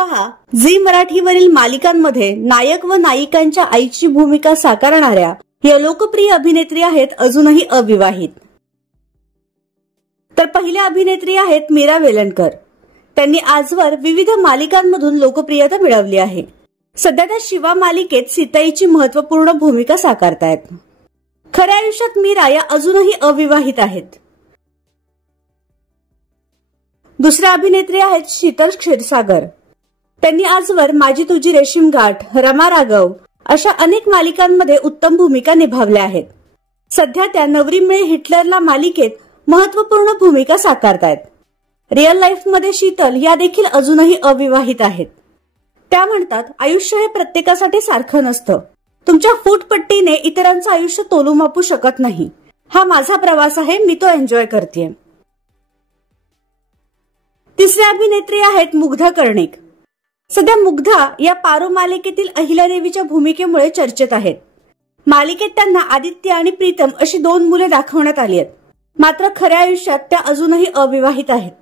पहा, झी मराठीवरील मालिकांमध्ये नायक व नायिकांच्या आईची भूमिका साकारणाऱ्या या लोकप्रिय अभिनेत्री आहेत अजूनही अविवाहित. तर पहिल्या अभिनेत्री आहेत मीरा वेलणकर. त्यांनी आजवर विविध मालिकांमधून लोकप्रियता मिळवली आहे. सध्या त्या शिवा मालिकेत सीताईची महत्त्वपूर्ण भूमिका साकारतायत. खऱ्या आयुष्यात मीरा या अजूनही अविवाहित आहेत. दुसऱ्या अभिनेत्री आहेत शीतल क्षीरसागर. त्यांनी आजवर माझी तुझी रेशीम गाठ, रमा राघव अशा अनेक मालिकांमध्ये उत्तम भूमिका निभावल्या आहेत. सध्या त्या नवरी मिळे हिटलरला मालिकेत महत्त्वपूर्ण भूमिका साकारतायत. रिअल लाईफ मध्ये शीतल या देखील अजूनही अविवाहित आहेत. त्या म्हणतात, आयुष्य हे प्रत्येकासाठी सारखं नसतं. तुमच्या फूटपट्टीने इतरांचं आयुष्य तोलू मापू शकत नाही. हा माझा प्रवास आहे, मी तो एन्जॉय करतेय. तिसऱ्या अभिनेत्री आहेत मुग्धा कर्णिक. सध्या मुग्धा या पारो मालिकेतील अहिल्यादेवीच्या भूमिकेमुळे चर्चेत आहेत. मालिकेत त्यांना आदित्य आणि प्रीतम अशी 2 मुले दाखवण्यात आली आहेत. मात्र खऱ्या आयुष्यात त्या अजूनही अविवाहित आहेत.